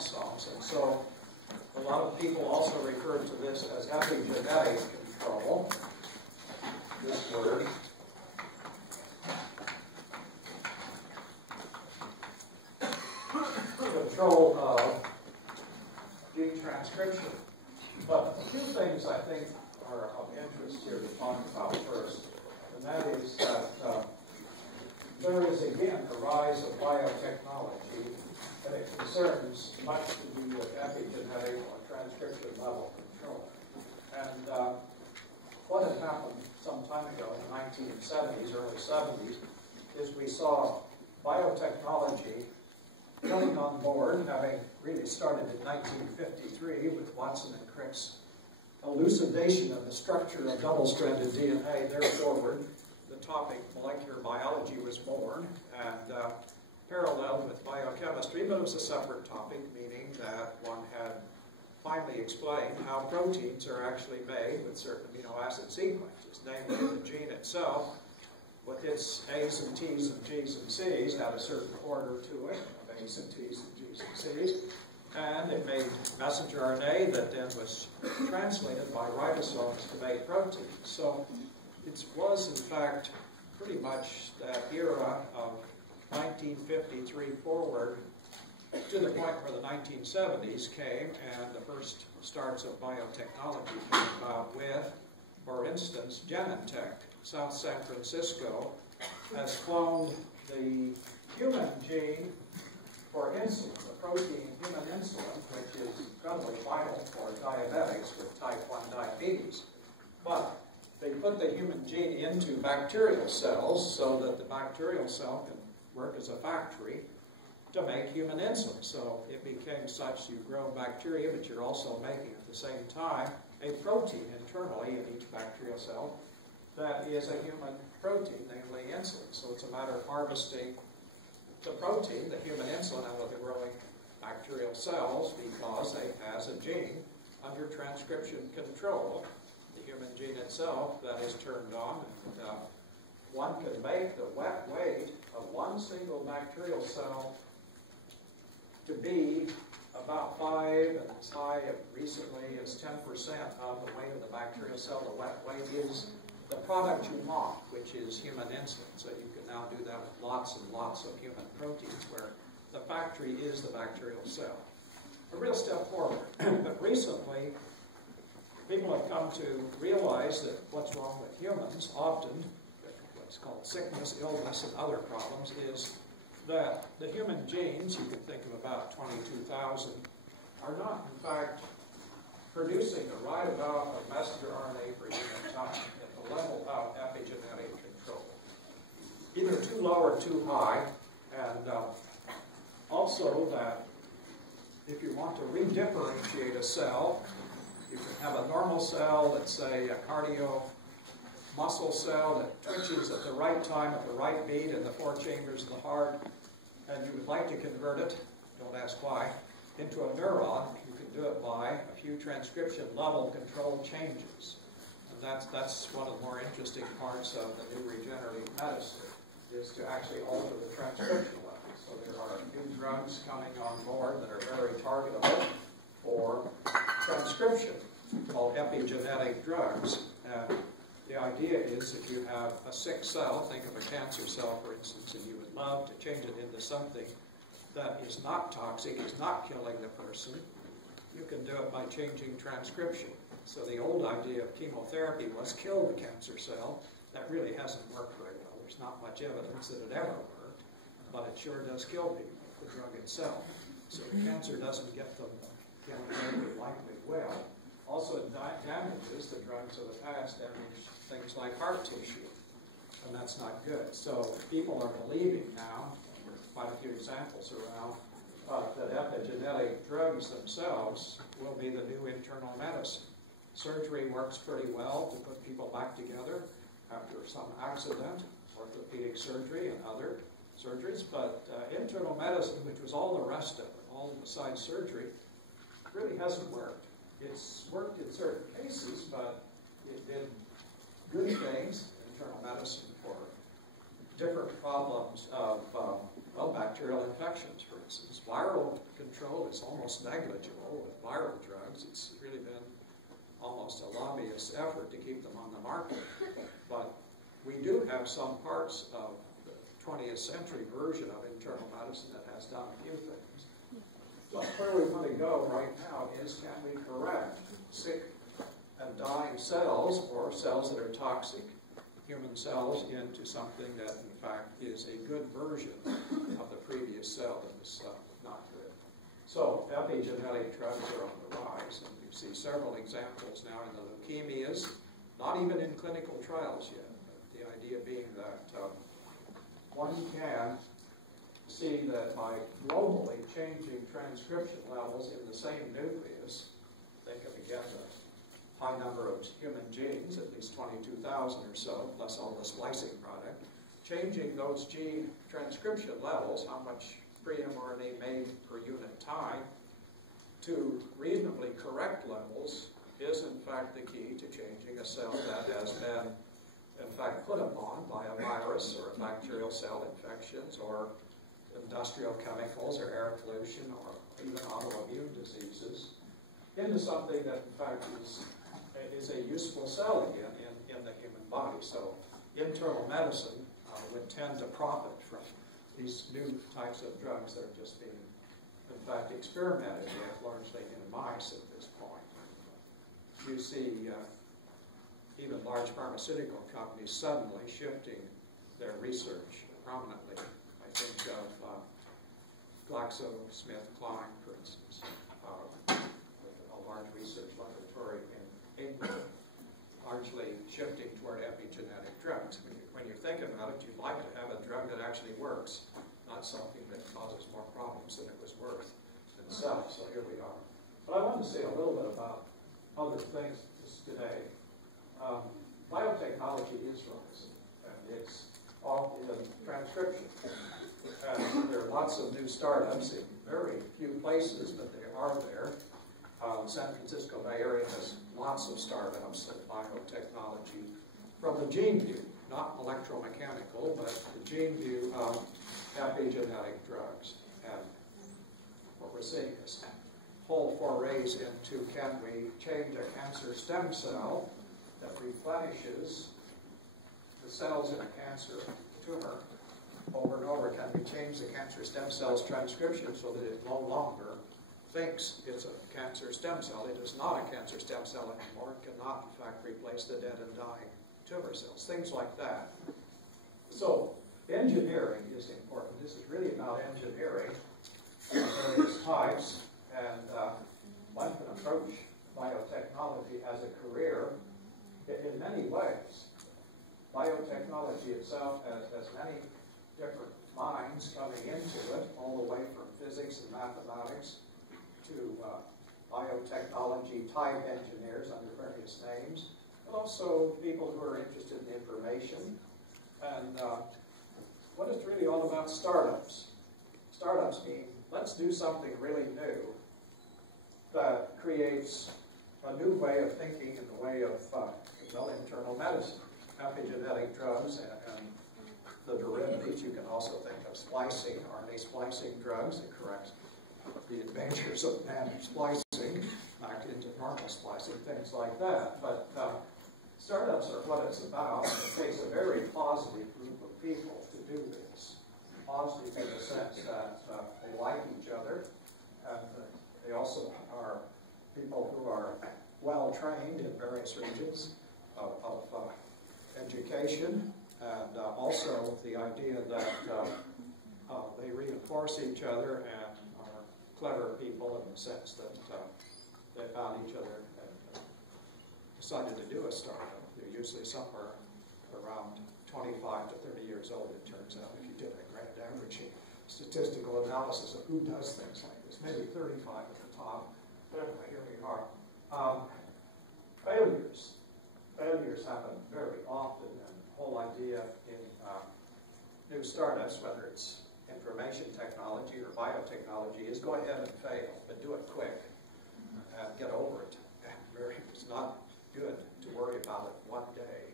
ribosomes. And so a lot of people also refer to this as epigenetic control, this word. Control of gene transcription. But a few things I think are of interest here to talk about first, and that is that there is again a rise of biotechnology, and it concerns much to do with epigenetic or transcription level control. And what had happened some time ago in the 1970s, early 70s, is we saw biotechnology coming on board, having really started in 1953 with Watson and Crick's elucidation of the structure of double-stranded DNA. Therefore, the topic molecular biology was born, and paralleled with biochemistry, but it was a separate topic, meaning that one had finally explained how proteins are actually made with certain amino acid sequences, namely the gene itself, with its A's and T's and G's and C's, had a certain order to it, of A's and T's and G's and C's, and it made messenger RNA that then was translated by ribosomes to make proteins. So it was, in fact, pretty much that era of 1953 forward to the point where the 1970s came and the first starts of biotechnology came about with, for instance, Genentech, South San Francisco, has cloned the human gene for insulin, the protein human insulin, which is incredibly vital for diabetics with type 1 diabetes. But they put the human gene into bacterial cells so that the bacterial cell can work as a factory to make human insulin. So it became such you grow bacteria, but you're also making at the same time a protein internally in each bacterial cell that is a human protein, namely insulin. So it's a matter of harvesting the protein, the human insulin, out of the growing bacterial cells because it has a gene under transcription control, the human gene itself, that is turned on. And one can make the wet weight of one single bacterial cell to be about 5 and as high recently as 10% of the weight of the bacterial cell. The wet weight is the product you want, which is human insulin. So you can now do that with lots and lots of human proteins where the factory is the bacterial cell. A real step forward. But recently, people have come to realize that what's wrong with humans, often, what's called sickness, illness, and other problems, is that the human genes, you can think of about 22,000, are not, in fact, producing the right amount of messenger RNA for human time at the level of epigenetic control. Either too low or too high, and also that if you want to redifferentiate a cell, you can have a normal cell, let's say a cardio muscle cell that twitches at the right time, at the right beat in the 4 chambers of the heart, and you would like to convert it, don't ask why, into a neuron. You can do it by a few transcription level control changes. And that's one of the more interesting parts of the new regenerative medicine, is to actually alter the transcription level. So there are new drugs coming on board that are very targetable for transcription, called epigenetic drugs. The idea is if you have a sick cell, think of a cancer cell, for instance, and you would love to change it into something that is not toxic, is not killing the person, you can do it by changing transcription. So the old idea of chemotherapy was kill the cancer cell. That really hasn't worked very well. There's not much evidence that it ever worked, but it sure does kill people, the drug itself. So cancer doesn't get them chemotherapy likely well. Also, it damages, the drugs of the past damage things like heart tissue, and that's not good. So people are believing now, there are quite a few examples around, that epigenetic drugs themselves will be the new internal medicine. Surgery works pretty well to put people back together after some accident, orthopedic surgery and other surgeries, but internal medicine, which was all the rest of it, all besides surgery, really hasn't worked. It's worked in certain cases, but it did good things, internal medicine, for different problems of, well, bacterial infections, for instance. Viral control is almost negligible. With viral drugs, it's really been almost a lobbyist effort to keep them on the market. But we do have some parts of the 20th century version of internal medicine that has done a few things. But where we want to go right now is, can we correct sick and dying cells, or cells that are toxic, human cells, into something that in fact is a good version of the previous cell that was not good. So epigenetic drugs are on the rise, and you see several examples now in the leukemias, not even in clinical trials yet. The idea being that one can see that by globally changing transcription levels in the same nucleus, think of again the high number of human genes, at least 22,000 or so, plus all the splicing product, changing those gene transcription levels, how much pre-mRNA made per unit time, to reasonably correct levels is in fact the key to changing a cell that has been in fact put upon by a virus or a bacterial cell infections or industrial chemicals or air pollution or even autoimmune diseases into something that in fact is a useful cell again in the human body. So internal medicine would tend to profit from these new types of drugs that are just being in fact experimented with largely in mice at this point. You see even large pharmaceutical companies suddenly shifting their research prominently. I think of GlaxoSmithKline, for instance, with a large research laboratory in England, largely shifting toward epigenetic drugs. When you think about it, you'd like to have a drug that actually works, not something that causes more problems than it was worth itself. So here we are. But I want to say a little bit about other things today. Biotechnology is rising, and it's all in transcription. And there are lots of new startups in very few places, but they are there. San Francisco Bay Area has lots of startups in biotechnology from the gene view, not electromechanical, but the gene view of epigenetic drugs. And what we're seeing is whole forays into, can we change a cancer stem cell that replenishes the cells in a cancer tumor over and over? Can we change the cancer stem cell's transcription so that it no longer thinks it's a cancer stem cell? It is not a cancer stem cell anymore. It cannot, in fact, replace the dead and dying tumor cells, things like that. So engineering is important. This is really about engineering of various types, and one can approach biotechnology as a career in many ways. Biotechnology itself has many different minds coming into it, all the way from physics and mathematics to biotechnology type engineers under various names, but also people who are interested in information. And what it's really all about startups. Startups mean, let's do something really new that creates a new way of thinking in the way of internal medicine, epigenetic drugs, and the derivatives. You can also think of splicing, RNA splicing drugs that correct the adventures of managed splicing back into normal splicing, things like that. But startups are what it's about. It takes a very positive group of people to do this. Positive in the sense that they like each other, and they also are people who are well trained in various regions of education, and also the idea that they reinforce each other and are clever people in the sense that they found each other and decided to do a startup. They're usually somewhere around 25 to 30 years old, it turns out, if you did a grand averaging statistical analysis of who does things like this. Maybe 35 at the top. Anyway, here we are. Failures. Failures happen very often, and the whole idea in new startups, whether it's information technology or biotechnology, is go ahead and fail, but do it quick and get over it. It's not good to worry about it one day.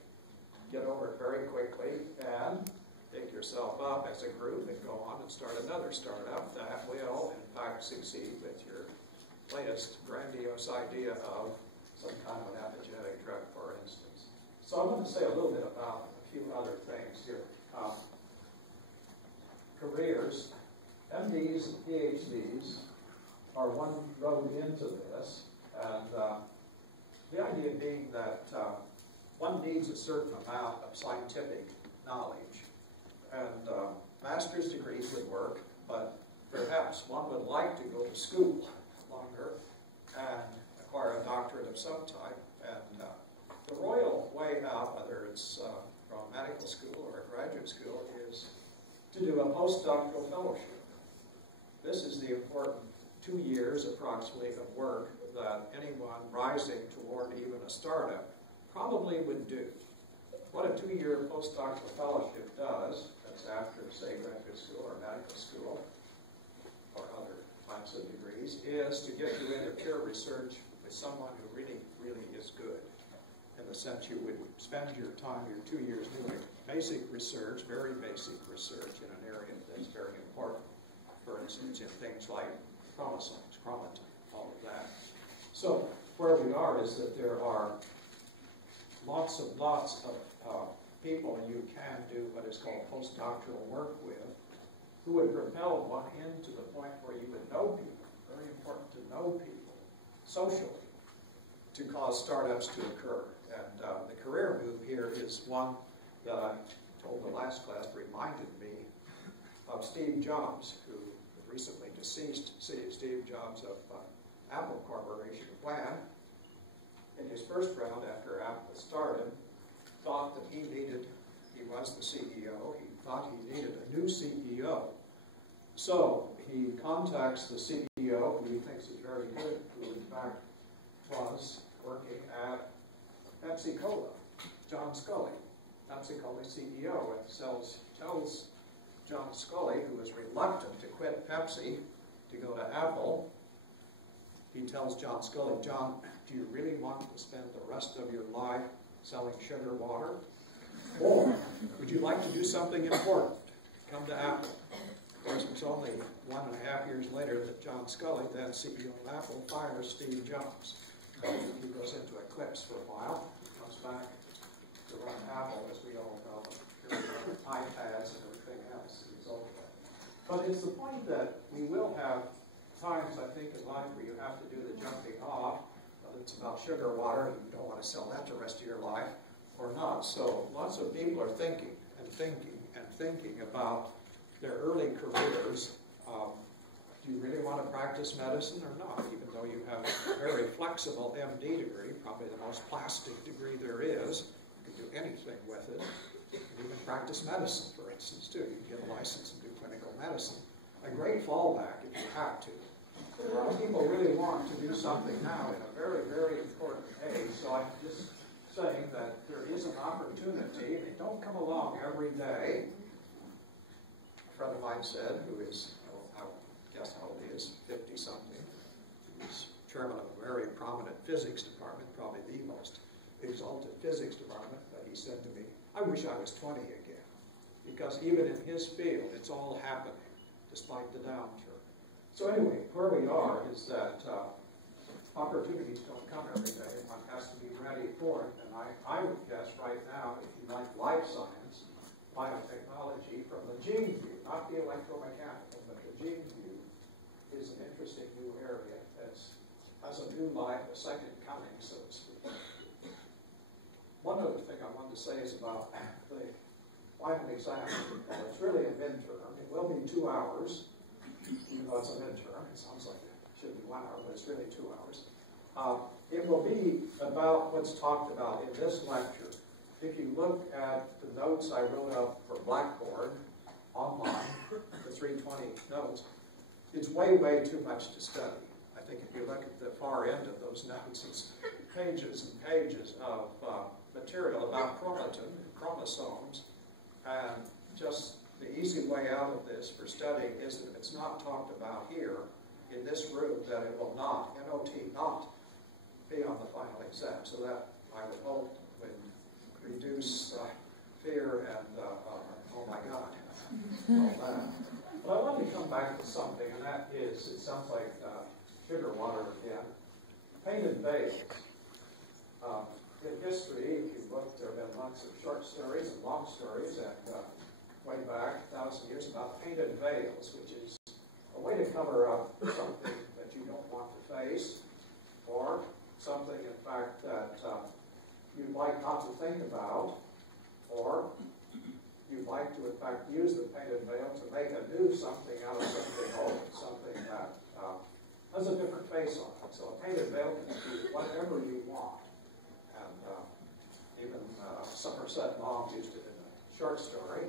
Get over it very quickly and pick yourself up as a group and go on and start another startup that will, in fact, succeed latest grandiose idea of some kind of an epigenetic drug, for instance. So I want to say a little bit about a few other things here. Careers, MDs and PhDs are one road into this, and the idea being that one needs a certain amount of scientific knowledge, and master's degrees would work, but perhaps one would like to go to school longer and acquire a doctorate of some type. And the royal way out, whether it's from medical school or a graduate school, is to do a postdoctoral fellowship. This is the important 2 years approximately of work that anyone rising toward even a startup probably would do. What a 2-year postdoctoral fellowship does, that's after, say, graduate school or medical school or other types of degrees, is to get you into pure research with someone who really, really is good. In the sense you would spend your time, your 2 years doing basic research, very basic research in an area that's very important. For instance, in things like chromosomes, chromatin, all of that. So where we are is that there are lots of people you can do what is called postdoctoral work with, who would propel one into the point where you would know people. Very important to know people socially to cause startups to occur. And the career move here is one that I told the last class reminded me of Steve Jobs, who recently deceased, Steve Jobs of Apple Corporation, when in his first round after Apple started, thought that he was the CEO, he thought he needed a new CEO. So he contacts the CEO, who he thinks is very good, who in fact was working at Pepsi-Cola, John Scully, Pepsi-Cola CEO, and tells John Scully, who is reluctant to quit Pepsi to go to Apple, he tells John Scully, John, do you really want to spend the rest of your life selling sugar water? Or would you like to do something important? Come to Apple. Of course, it's only 1.5 years later that John Scully, then CEO of Apple, fires Steve Jobs. He goes into eclipse for a while, comes back to run Apple, as we all know, iPads and everything else. But it's the point that we will have times, I think, in life where you have to do the jumping off, whether it's about sugar water, and you don't want to sell that the rest of your life, or not. So lots of people are thinking and thinking and thinking about their early careers. Do you really want to practice medicine or not? Even though you have a very flexible MD degree, probably the most plastic degree there is, you can do anything with it. You can even practice medicine, for instance, too. You can get a license and do clinical medicine. A great fallback if you have to. But a lot of people really want to do something now in a very, very important age. So I'm just saying that there is an opportunity, and they don't come along every day. A friend of mine said, who is, I guess how old he is, 50-something. He's chairman of a very prominent physics department, probably the most exalted physics department, but he said to me, I wish I was 20 again. Because even in his field, it's all happening, despite the downturn. So anyway, where we are is that opportunities don't come every day. One has to be ready for it. And I would guess right now, if you like life science, biotechnology, from the gene view, not the electromechanical, but the gene view, is an interesting new area that has a new life, a second coming, so to speak. One other thing I wanted to say is about the final exam. It's really a midterm. It will be 2 hours, even though it's a midterm. It sounds like it should be 1 hour, but it's really 2 hours. It will be about what's talked about in this lecture. If you look at the notes I wrote up for Blackboard online, the 320 notes, it's way, way too much to study. I think if you look at the far end of those notes, it's pages and pages of material about chromatin and chromosomes. And just the easy way out of this for studying is that if it's not talked about here in this room, that it will not, NOT, not be on the final exam. So that, I would hope, would reduce fear and, oh my God, all that. But I want to come back to something, and that is, it sounds like sugar water again. painted veils. In history, if you look, there have been lots of short stories and long stories, and way back 1,000 years about painted veils, which is a way to cover up something that you don't want to face, or something, in fact, that you'd like not to think about, or you'd like to, in fact, use the painted veil to make a new something out of something old, something that has a different face on it. So a painted veil can be whatever you want. And even Somerset Maugham used it in a short story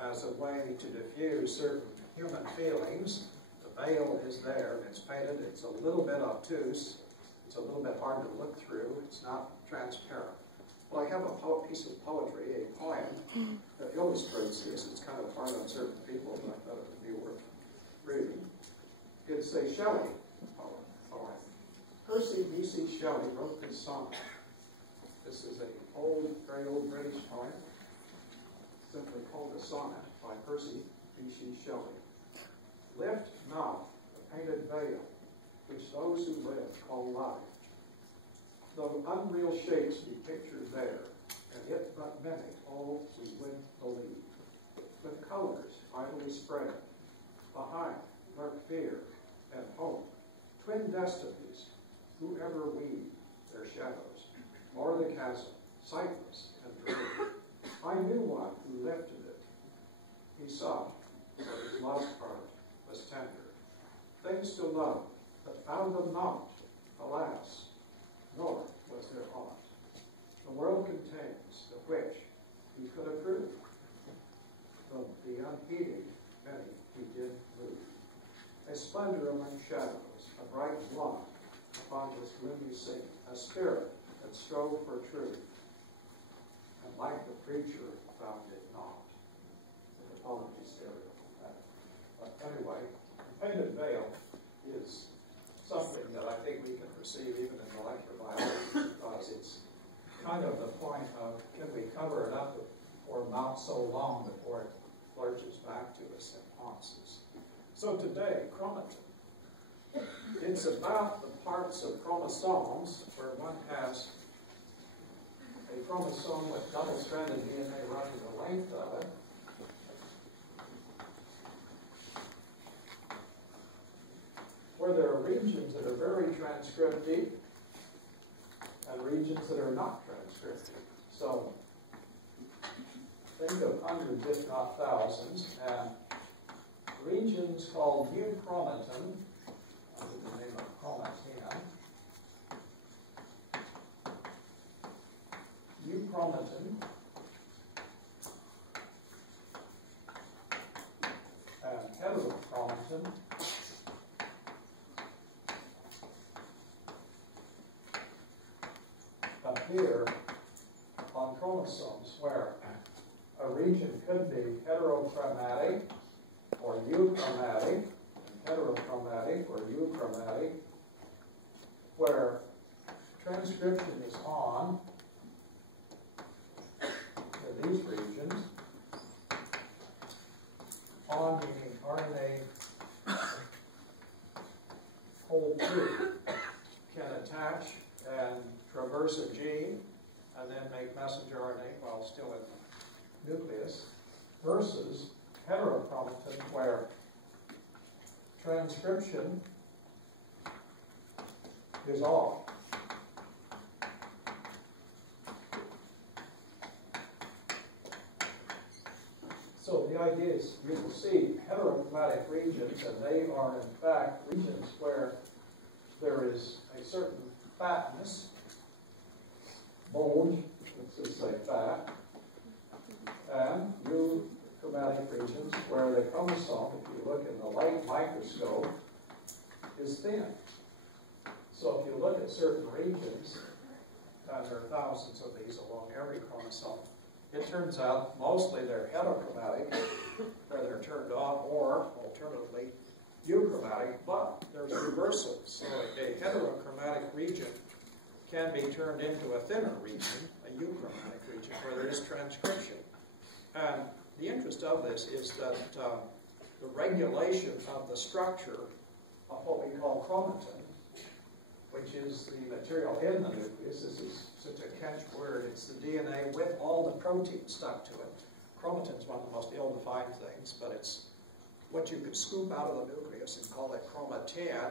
as a way to diffuse certain human feelings. The veil is there, and it's painted. It's a little bit obtuse. It's a little bit hard to look through. It's not transparent. Well, I have a piece of poetry, a poem, that illustrates this. It's kind of hard on certain people, but I thought it would be worth reading. It's a Shelley poem. Percy B.C. Shelley wrote this sonnet. This is an very old British poem, simply called a sonnet by Percy B.C. Shelley. Lift not the painted veil, which those who live call life. Though unreal shapes be pictured there, and it but mimic all we would believe. With colors idly spread, behind lurk fear and hope, twin destinies, whoever weave their shadows, o'er the chasm, sightless and drear. I knew one who lifted it. He sought, but his lost heart was tender. Things to love, but found them not, alas, nor was there aught. The world contains the which he could approve, though the unheeding many he did move. A splendor among shadows, a bright blot upon this gloomy scene, a spirit that strove for truth, and like the preacher found it not. The apologies there on that. But anyway, the painted veil is something that I think we can receive even in molecular biology, because it's kind of the point of, can we cover it up or not so long before it lurches back to us and haunts us. So today, chromatin. It's about the parts of chromosomes where one has a chromosome with double-stranded DNA running the length of it. Where there are regions that are very transcriptive and regions that are not transcriptive. So think of hundreds, if not thousands, and regions called Chromatin, under the name of Chromatin. Chromatin and heterochromatin. Here on chromosomes, where a region could be heterochromatic or euchromatic, and heterochromatic or euchromatic, where transcription is on in these regions, on meaning RNA whole 2 can attach and traverse a gene and then make messenger RNA while still in the nucleus, versus heterochromatin, where transcription is off. So the idea is you will see heterochromatic regions, and they are in fact regions where there is a certain fatness, bulge, let's just say fat, and euchromatic regions where the chromosome, if you look in the light microscope, is thin. So if you look at certain regions, and there are thousands of these along every chromosome, it turns out mostly they're heterochromatic, where they're turned off, or alternatively, euchromatic, but there's reversals. So a heterochromatic region can be turned into a thinner region, a euchromatic region, where there is transcription. And the interest of this is that the regulation of the structure of what we call chromatin which is the material in the nucleus. This is such a catchword. It's the DNA with all the proteins stuck to it. Chromatin is one of the most ill-defined things, but it's what you could scoop out of the nucleus and call it chromatin,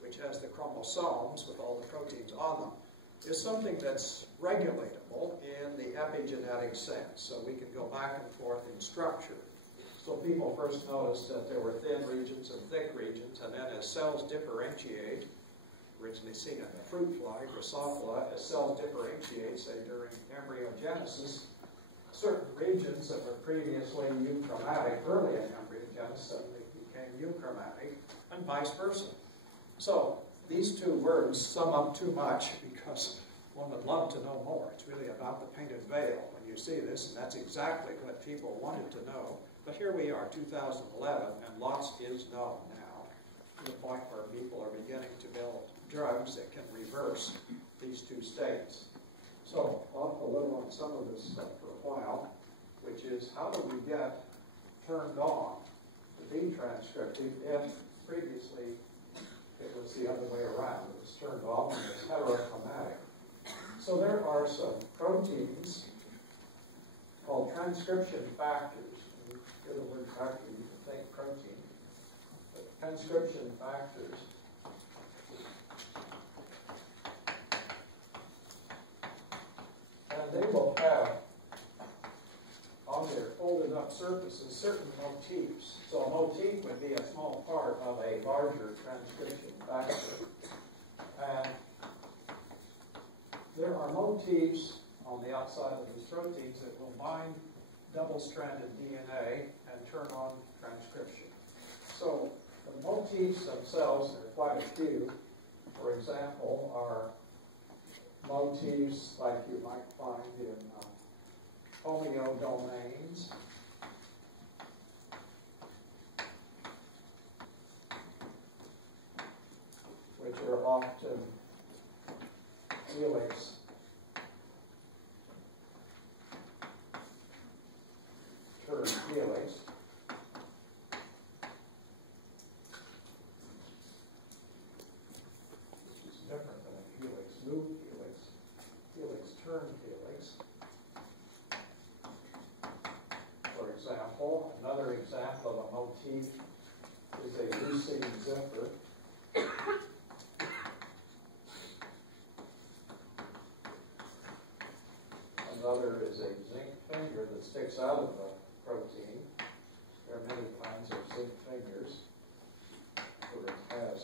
which has the chromosomes with all the proteins on them, is something that's regulatable in the epigenetic sense. So we can go back and forth in structure. So people first noticed that there were thin regions and thick regions, and then as cells differentiate, originally seen in the fruit fly, Drosophila, as cells differentiate, say during embryogenesis, certain regions that were previously euchromatic early in embryogenesis suddenly became euchromatic, and vice versa. So these two words sum up too much because one would love to know more. It's really about the painted veil when you see this, and that's exactly what people wanted to know. But here we are, 2011, and lots is known now, to the point where people are beginning to build drugs that can reverse these two states. So I'll talk a little on some of this stuff for a while, which is how do we get turned on the detranscriptive if previously it was the other way around. It was turned on and it's heterochromatic. So there are some proteins called transcription factors. When you hear the word factor, you can think protein. But transcription factors and they will have on their folded up surfaces certain motifs. So a motif would be a small part of a larger transcription factor. And there are motifs on the outside of these proteins that will bind double-stranded DNA and turn on transcription. So the motifs themselves, there are quite a few, for example, are motifs like you might find in homeodomains, which are often helix turned helix. Which is different than a helix loop helix. Helix turned helix. For example, another example of a motif is a leucine zipper. Another is a zinc finger that sticks out of the protein. There are many kinds of zinc fingers where it has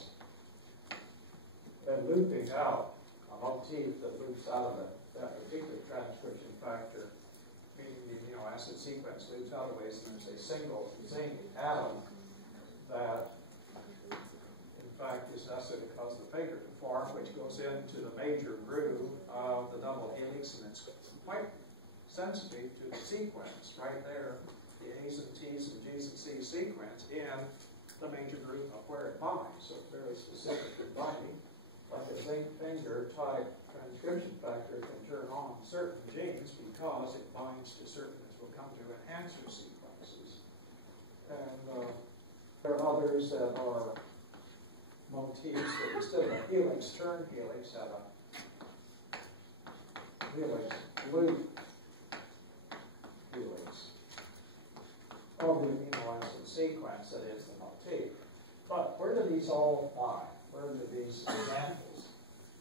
been looping out a motif that loops out of that particular transcription factor, meaning the amino acid sequence loops out of ways, and there's a single zinc atom that in fact is necessary to cause the finger to form, which goes into the major groove of the double helix, and it's quite sensitive to the sequence right there, the A's and T's and G's and C's sequence in the major groove of where it binds. So it's very specific to binding. Like a zinc finger type transcription factor can turn on certain genes because it binds to certain, as we'll come to, enhancer sequences. And there are others that are motifs that instead of a helix turn helix have a helix loop helix of the amino acid sequence that is the motif. But where do these all bind? Where do these examples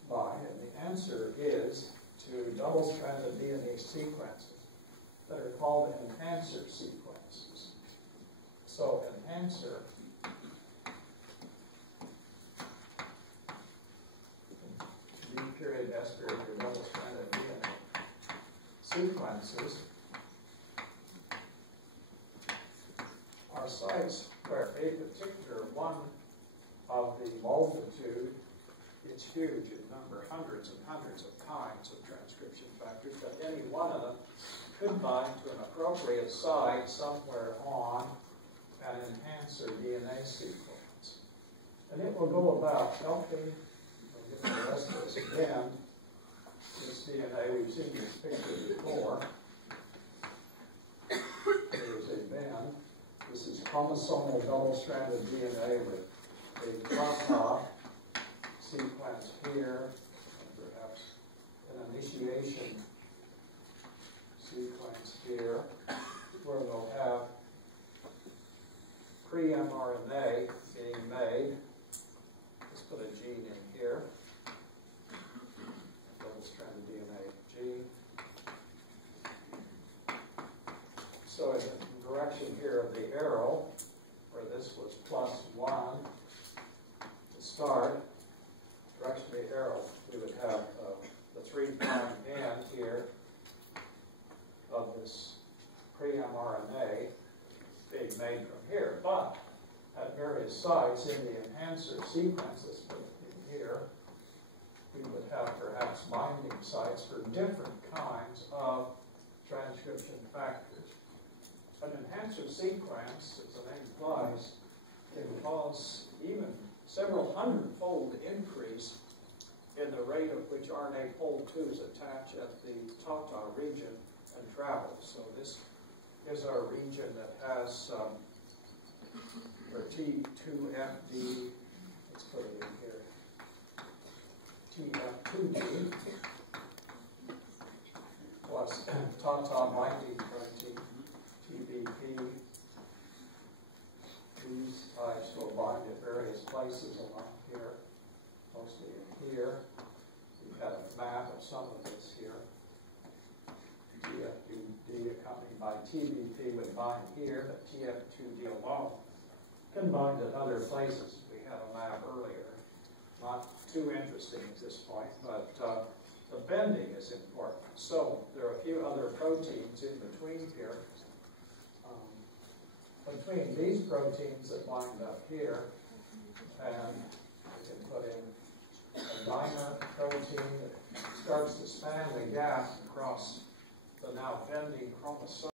bind? And the answer is to double-stranded DNA sequences that are called enhancer sequences. So enhancer D period S period or double-stranded DNA sequences are sites where a particular one of the multitude, it's huge in number, hundreds and hundreds of kinds of transcription factors, but any one of them could bind to an appropriate site somewhere on an enhancer DNA sequence. And it will go about helping, we'll get to the rest of this again, this DNA, we've seen this picture before. There's a bend. This is chromosomal double-stranded DNA with a Prof sequence here, and perhaps an initiation sequence here, where we'll have pre-mRNA being made. Let's put a gene in here. Double-stranded DNA gene. So in the direction here of the arrow, where this was +1 to start, direction of the arrow, we would have the 3' end here of this pre-mRNA being made from here. But at various sites in the enhancer sequences here, we would have perhaps binding sites for different kinds of transcription factors. An enhancer sequence, as the name implies, can cause even several hundred-fold increase in the rate at which RNA pol IIs attach at the TATA region and travel. So this is our region that has our T2FD, let's put it in here, TF2D, plus TATA binding protein, TBP. These types will bind at various places along here, mostly in here. We've got a map of some of this here. TF2D accompanied by TBP would bind here, but TF2D alone can bind at other places. We had a map earlier. Not too interesting at this point, but the bending is important. So there are a few other proteins in between here. Between these proteins that bind up here, and we can put in a dimer protein that starts to span the gap across the now bending chromosome.